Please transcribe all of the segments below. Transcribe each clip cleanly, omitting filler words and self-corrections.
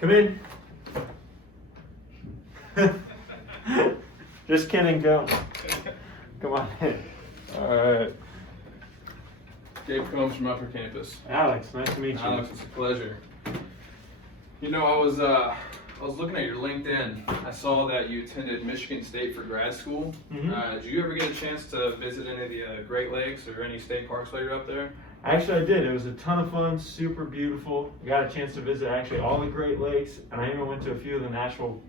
Come in. Just kidding, go. Come on in. Alright. Gabe comes from UpperCampus. Alex, nice to meet you. Alex, it's a pleasure. You know, I was looking at your LinkedIn. I saw that you attended Michigan State for grad school. Mm-hmm. Did you ever get a chance to visit any of the Great Lakes or any state parks while you're up there? Actually, I did. It was a ton of fun, super beautiful. Got a chance to visit actually all the Great Lakes, and I even went to a few of the national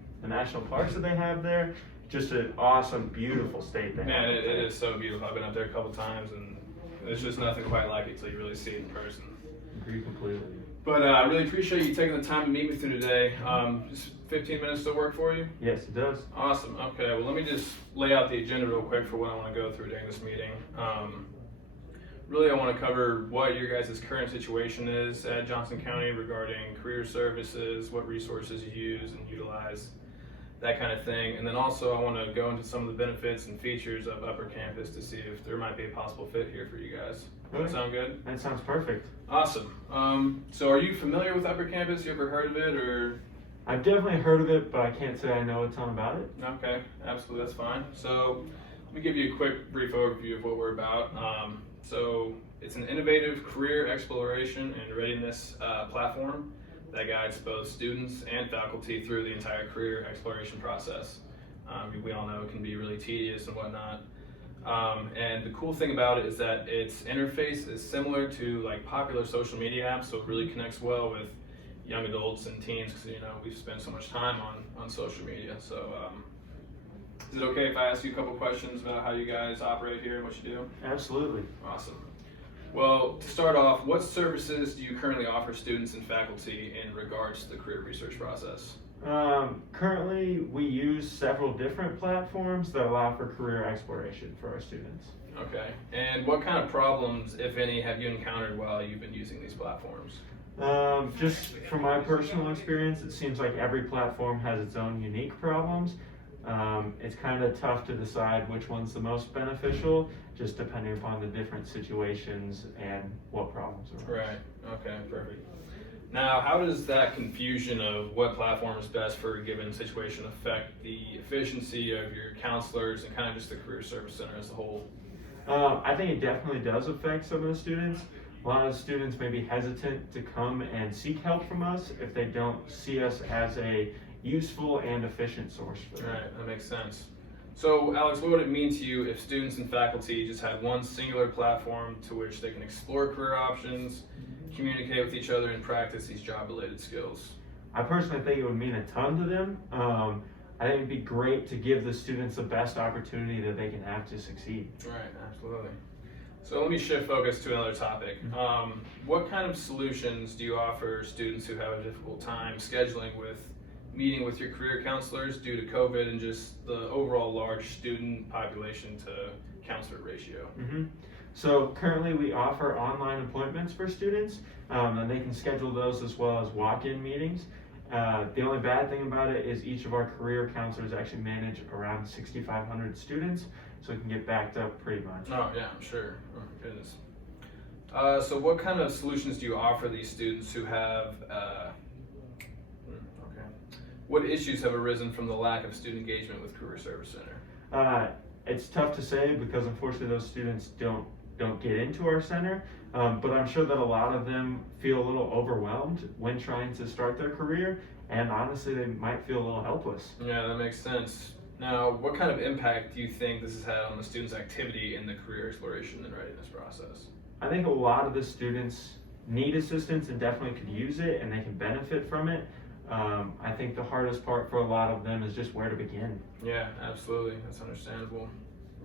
parks that they have there. Just an awesome, beautiful state they have. Man, it is so beautiful. I've been up there a couple times, and there's just nothing quite like it until you really see it in person. Agree completely. But I really appreciate you taking the time to meet me through today. Just 15 minutes to work for you? Yes, it does. Awesome. Okay, well, let me just lay out the agenda real quick for what I want to go through during this meeting. Really, I want to cover what your guys' current situation is at Johnson County regarding career services, what resources you use and utilize, that kind of thing. And then also I want to go into some of the benefits and features of UpperCampus to see if there might be a possible fit here for you guys. Does that sound good? That sounds perfect. Awesome. So are you familiar with UpperCampus? You ever heard of it, or? I've definitely heard of it, but I can't say I know a ton about it. Okay, absolutely, that's fine. So let me give you a quick, brief overview of what we're about. So it's an innovative career exploration and readiness platform that guides both students and faculty through the entire career exploration process. We all know it can be really tedious and whatnot. And the cool thing about it is that its interface is similar to like popular social media apps, so it really connects well with young adults and teens because we spend so much time on social media. So is it okay if I ask you a couple questions about how you guys operate here and what you do? Absolutely. Awesome. Well, to start off, what services do you currently offer students and faculty in regards to the career research process? Currently, we use several different platforms that allow for career exploration for our students. Okay. And what kind of problems, if any, have you encountered while you've been using these platforms? Just from my personal experience, it seems like every platform has its own unique problems. It's kind of tough to decide which one's the most beneficial, just depending upon the different situations and what problems are. Right. Okay, perfect. Now, how does that confusion of what platform is best for a given situation affect the efficiency of your counselors and kind of just the Career Service Center as a whole? I think it definitely does affect some of the students. A lot of students may be hesitant to come and seek help from us if they don't see us as a useful and efficient source for them. Right, that makes sense. So, Alex, what would it mean to you if students and faculty just had one singular platform to which they can explore career options, communicate with each other, and practice these job-related skills? I personally think it would mean a ton to them. I think it'd be great to give the students the best opportunity that they can have to succeed. Right, absolutely. So let me shift focus to another topic. What kind of solutions do you offer students who have a difficult time scheduling with meeting with your career counselors due to COVID and just the overall large student population to counselor ratio? So currently we offer online appointments for students, and they can schedule those as well as walk-in meetings. The only bad thing about it is each of our career counselors actually manage around 6,500 students, so it can get backed up pretty much. Oh yeah, I'm sure. Oh goodness. So what kind of solutions do you offer these students who have, what issues have arisen from the lack of student engagement with Career Service Center? It's tough to say because unfortunately those students don't get into our center, but I'm sure that a lot of them feel a little overwhelmed when trying to start their career, and honestly they might feel a little helpless. Yeah, that makes sense. Now, what kind of impact do you think this has had on the students' activity in the career exploration and readiness process? I think a lot of the students need assistance and definitely could use it, and they can benefit from it. I think the hardest part for a lot of them is just where to begin. Yeah, absolutely. That's understandable.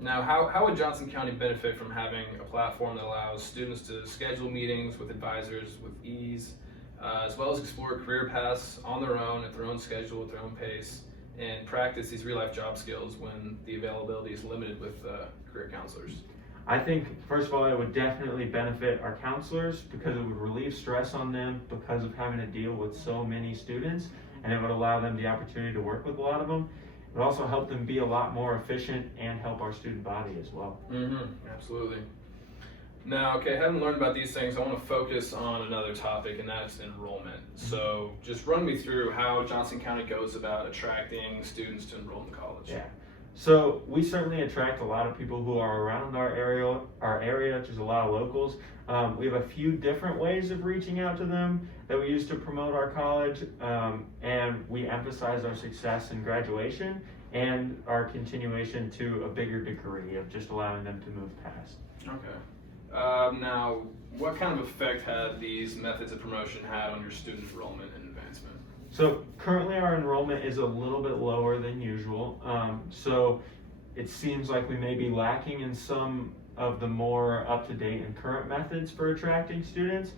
Now, how would Johnson County benefit from having a platform that allows students to schedule meetings with advisors with ease, as well as explore career paths on their own, at their own schedule, at their own pace, and practice these real-life job skills when the availability is limited with career counselors? I think, first of all, it would definitely benefit our counselors because it would relieve stress on them because of having to deal with so many students, and it would allow them the opportunity to work with a lot of them. It would also help them be a lot more efficient and help our student body as well. Absolutely. Now, okay, having learned about these things, I want to focus on another topic, and that's enrollment. So just run me through how Johnson County goes about attracting students to enroll in college. Yeah. So we certainly attract a lot of people who are around our area, which is a lot of locals. We have a few different ways of reaching out to them that we use to promote our college, and we emphasize our success in graduation and our continuation to a bigger degree of just allowing them to move past. Okay. Now, what kind of effect have these methods of promotion had on your student enrollment and advancement? So currently our enrollment is a little bit lower than usual. So it seems like we may be lacking in some of the more up-to-date and current methods for attracting students.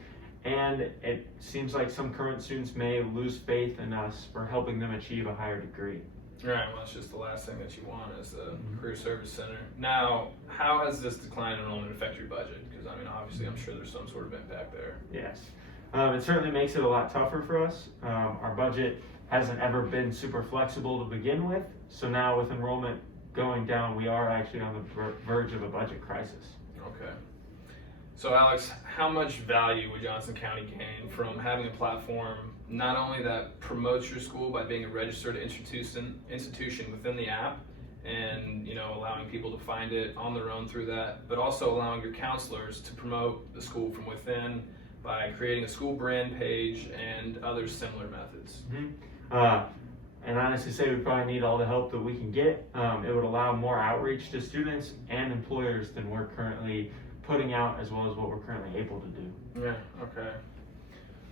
And it seems like some current students may lose faith in us for helping them achieve a higher degree. Right, well, that's just the last thing that you want as a career service center. Now, how has this decline in enrollment affect your budget? Because, I mean, obviously, I'm sure there's some sort of impact there. Yes. It certainly makes it a lot tougher for us. Our budget hasn't ever been super flexible to begin with. So now with enrollment going down, we are actually on the verge of a budget crisis. Okay. So Alex, how much value would Johnson County gain from having a platform not only that promotes your school by being a registered institution within the app and, you know, allowing people to find it on their own through that, but also allowing your counselors to promote the school from within by creating a school brand page and other similar methods? And honestly say we probably need all the help that we can get. It would allow more outreach to students and employers than we're currently putting out, as well as what we're currently able to do. Yeah, okay.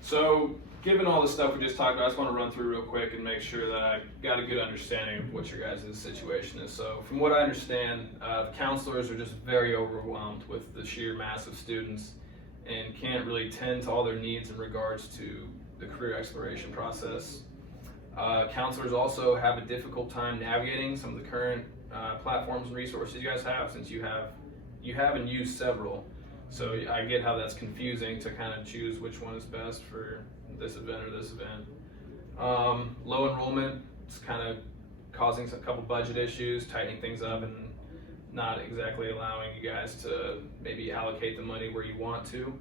So, given all the stuff we just talked about, I just want to run through real quick and make sure that I got a good understanding of what your guys' situation is. So, from what I understand, the counselors are just very overwhelmed with the sheer mass of students and can't really tend to all their needs in regards to the career exploration process. Counselors also have a difficult time navigating some of the current platforms and resources you guys have, since you have and use several. So I get how that's confusing to kind of choose which one is best for this event or this event. Low enrollment is kind of causing a couple budget issues, tightening things up and not exactly allowing you guys to maybe allocate the money where you want to.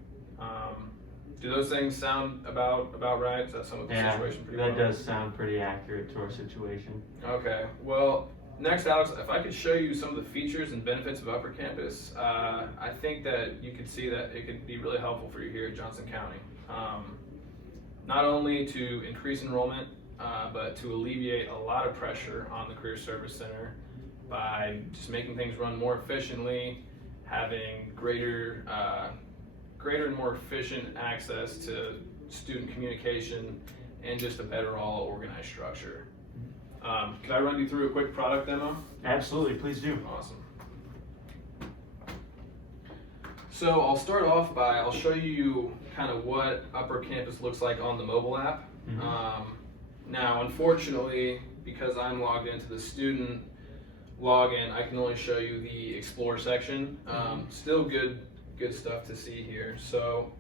Do those things sound about right? Is that some of the situation pretty well? That does sound pretty accurate to our situation. Okay, well, next, Alex, if I could show you some of the features and benefits of UpperCampus, I think that you could see that it could be really helpful for you here at Johnson County. Not only to increase enrollment, but to alleviate a lot of pressure on the Career Service Center by just making things run more efficiently, having greater and more efficient access to student communication, and just a better all organized structure. Can I run you through a quick product demo? Absolutely, please do. Awesome. So I'll start off by, I'll show you kind of what UpperCampus looks like on the mobile app. Now, unfortunately, because I'm logged into the student login, I can only show you the Explore section. Still good stuff to see here. So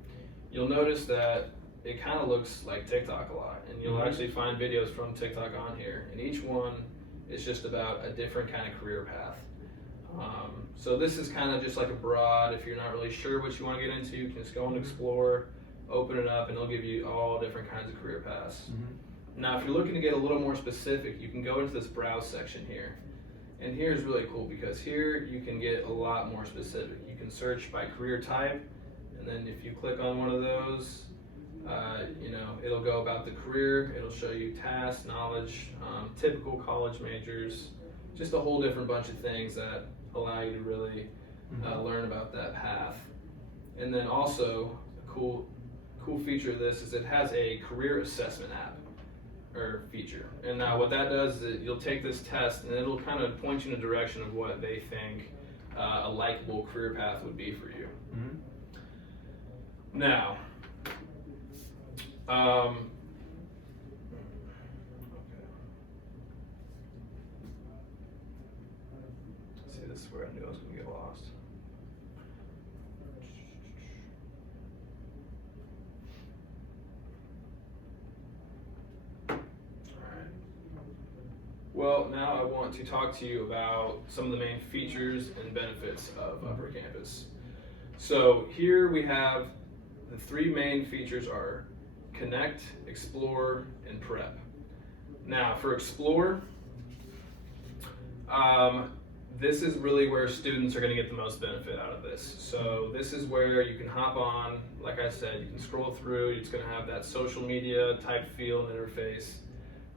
you'll notice that it kind of looks like TikTok a lot, and you'll actually find videos from TikTok on here, and each one is just about a different kind of career path. So this is kind of just like a broad, if you're not really sure what you want to get into, you can just go and explore, open it up, and it'll give you all different kinds of career paths. Now, if you're looking to get a little more specific, you can go into this browse section here. And here's really cool, because here you can get a lot more specific. You can search by career type, and then if you click on one of those, it'll go about the career, it'll show you tasks, knowledge, typical college majors, just a whole different bunch of things that allow you to really learn about that path. And then also, a cool feature of this is it has a career assessment app, or feature. And now what that does is you'll take this test and it'll kind of point you in a direction of what they think a likable career path would be for you. Now, see, this is where I knew I was going to get lost. Well, now I want to talk to you about some of the main features and benefits of UpperCampus. So here we have the three main features are Connect, Explore, and Prep. Now for Explore, this is really where students are going to get the most benefit out of this. So this is where you can hop on, like I said, you can scroll through, it's going to have that social media type feel and interface,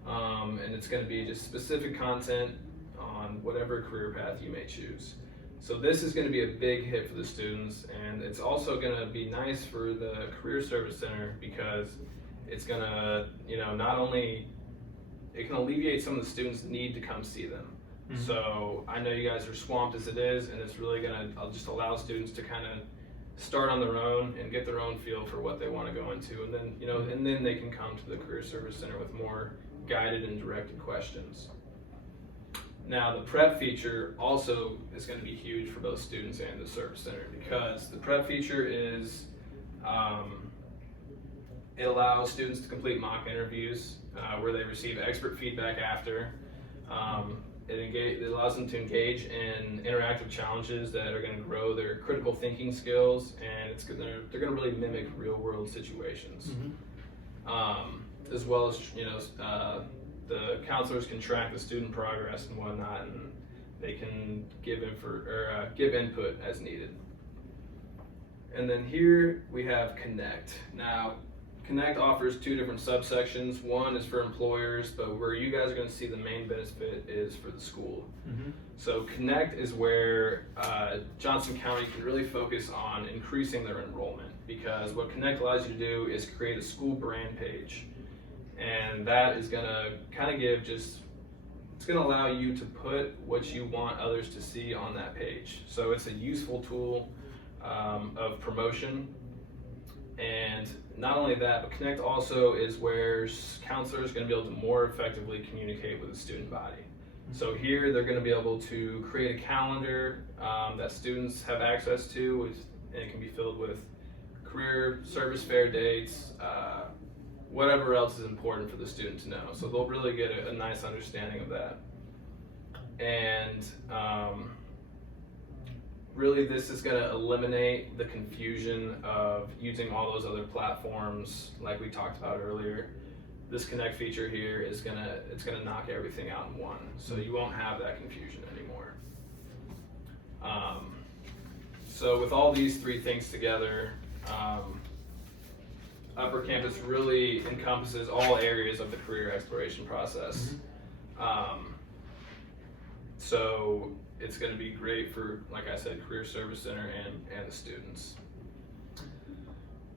and it's going to be just specific content on whatever career path you may choose. So this is going to be a big hit for the students, and it's also going to be nice for the Career Service Center because it's going to, not only, it can alleviate some of the students' need to come see them. Mm-hmm. So I know you guys are swamped as it is, and it's really going to just allow students to kind of start on their own and get their own feel for what they want to go into, and then, and then they can come to the Career Service Center with more guided and directed questions. Now the prep feature also is going to be huge for both students and the Service Center because the prep feature is, it allows students to complete mock interviews where they receive expert feedback after. It allows them to engage in interactive challenges that are going to grow their critical thinking skills, and they're going to really mimic real world situations. Mm-hmm. As well as, the counselors can track the student progress and whatnot, and they can give input as needed. And then here we have Connect. Now, Connect offers two different subsections. One is for employers, but where you guys are going to see the main benefit is for the school. Mm-hmm. So Connect is where Johnson County can really focus on increasing their enrollment, because what Connect allows you to do is create a school brand page. And that is going to kind of it's going to allow you to put what you want others to see on that page. So it's a useful tool of promotion. And not only that, but Connect also is where counselors are going to be able to more effectively communicate with the student body. So here they're going to be able to create a calendar that students have access to, and it can be filled with career service fair dates, whatever else is important for the student to know. So they'll really get a nice understanding of that. And really this is going to eliminate the confusion of using all those other platforms like we talked about earlier. This Connect feature here is it's gonna knock everything out in one, so you won't have that confusion anymore. So with all these three things together, UpperCampus really encompasses all areas of the career exploration process. Mm-hmm. So it's going to be great for, like I said, Career Service Center and the students.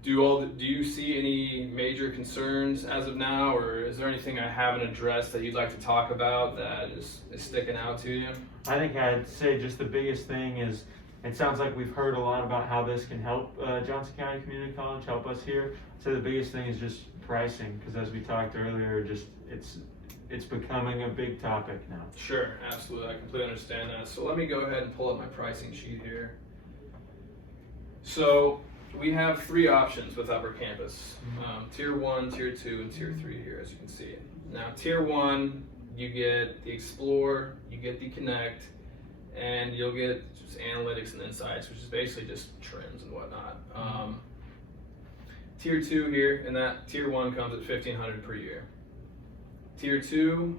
Do you see any major concerns as of now, or is there anything I haven't addressed that you'd like to talk about that is sticking out to you? I think I'd say just the biggest thing is, it sounds like we've heard a lot about how this can help Johnson County Community College, help us here. So the biggest thing is just pricing, because as we talked earlier, it's becoming a big topic now. Sure, absolutely, I completely understand that. So let me go ahead and pull up my pricing sheet here. So we have three options with UpperCampus, Tier 1, Tier 2, and Tier 3 here, as you can see. Now Tier 1, you get the Explore, you get the Connect, and you'll get just analytics and insights, which is basically just trends and whatnot. Tier 2 here, and that Tier 1 comes at $1,500 per year. Tier 2,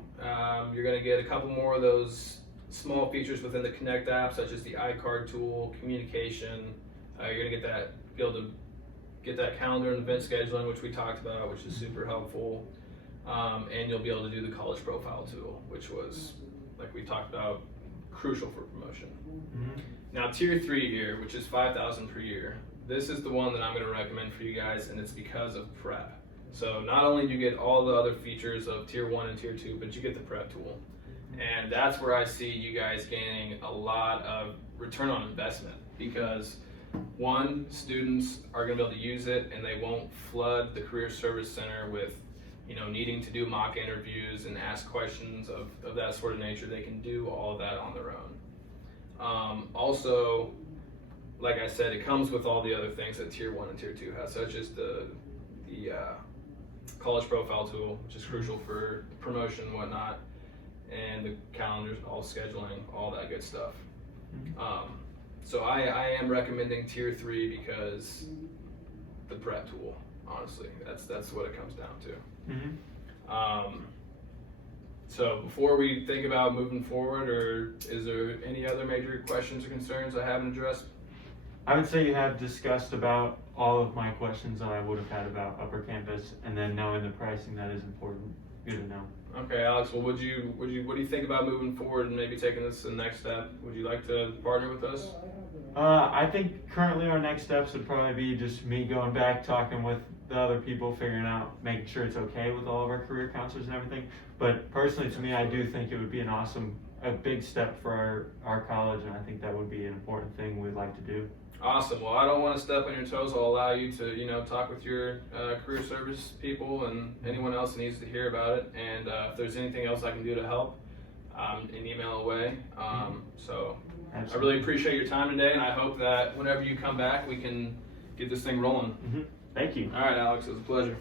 you're going to get a couple more of those small features within the Connect app, such as the iCard tool, communication. You're going to be able to get that calendar and event scheduling, which we talked about, which is super helpful. And you'll be able to do the college profile tool, which was, like we talked about, crucial for promotion. Mm-hmm. Now Tier 3 here, which is $5,000 per year, this is the one that I'm going to recommend for you guys, and it's because of prep. So not only do you get all the other features of Tier 1 and Tier 2, but you get the prep tool. And that's where I see you guys gaining a lot of return on investment, because one, students are going to be able to use it and they won't flood the Career Service Center with needing to do mock interviews and ask questions of that sort of nature. They can do all of that on their own. Also, like I said, it comes with all the other things that Tier 1 and Tier 2 has, such as the college profile tool, which is crucial for promotion and whatnot, and the calendars, all scheduling, all that good stuff. So I am recommending tier 3 because the prep tool, honestly, that's what it comes down to. Mm-hmm. So before we think about moving forward, or is there any other major questions or concerns I haven't addressed? I would say you have discussed about all of my questions that I would have had about UpperCampus, and then knowing the pricing, that is important. Good to know. Okay, Alex. Well, what do you think about moving forward and maybe taking this to the next step? Would you like to partner with us? I think currently our next steps would probably be just me going back, talking with the other people, figuring out, making sure it's okay with all of our career counselors and everything. But personally, to me, I do think it would be a big step for our college, and I think that would be an important thing we'd like to do. Awesome. Well, I don't want to step on your toes. I'll allow you to, talk with your career service people and anyone else that needs to hear about it. And if there's anything else I can do to help, an email away. So Absolutely. I really appreciate your time today, and I hope that whenever you come back, we can get this thing rolling. Mm-hmm. Thank you. All right, Alex. It was a pleasure.